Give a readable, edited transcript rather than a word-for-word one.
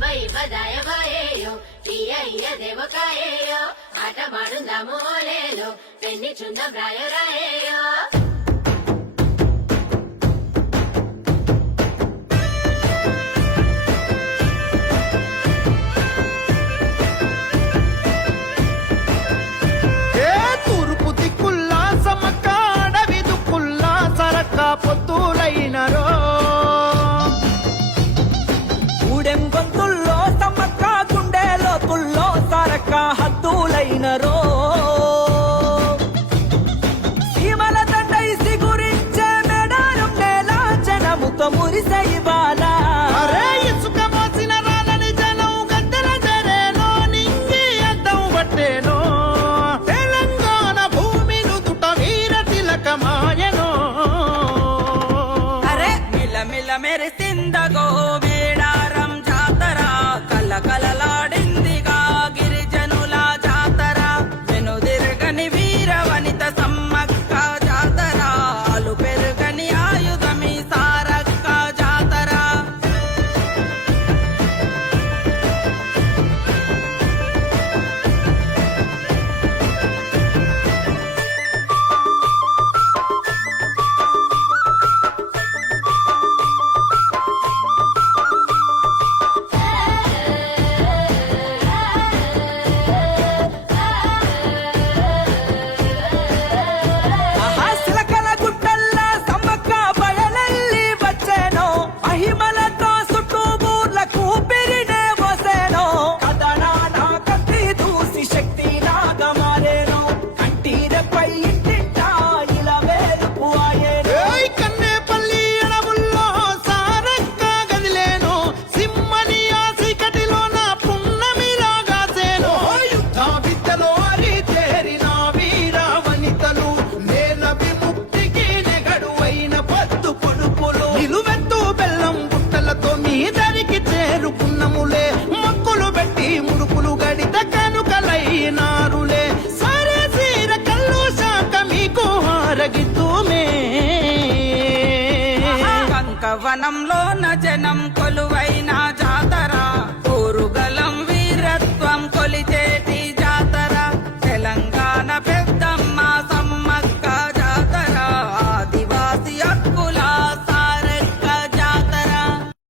by ಬದಾಯ ಬಾಯೇಯೋ ತೀಯಯ್ಯ ದೇವಕಾಯೇಯೋ ಆಟ ಮಾಡುಂದಾಮು ಓಲೇಲೋ Penney ಚುಂದ ಬ್ರಾಯ ರಾಯೇಯೋ పొత్తులైనరో ఊడెం గొంతుల్లో Sammakka గుండెలో తుల్లో సరక్క హద్దులైనరో సీమల దండైసి గురించే మెడారం నేల జనముతో మురిసే ఇవాళ ఇసుక మోసిన రాలని జనం గద్దెల జరేనో నింగి అడ్డం పట్టేనో తెలంగాణ భూమిను తుట వీర తిలకమాయనో మెరిసిందగో మేడారం జాతర కల కలలాడిందిగా గిరిజనుల జాతర వెనుదిరగని వీర వనిత సమ్మక్క జాతర అలు పెరుగని ఆయుధమి సారక్క జాతర చేరుకున్నములే మొక్కులు పెట్టి ముడుపులు గడిత కనుకలైనారులే సరే సీర కళ్ళు శాక మీకు హారగిద్దుమే కంకవనంలో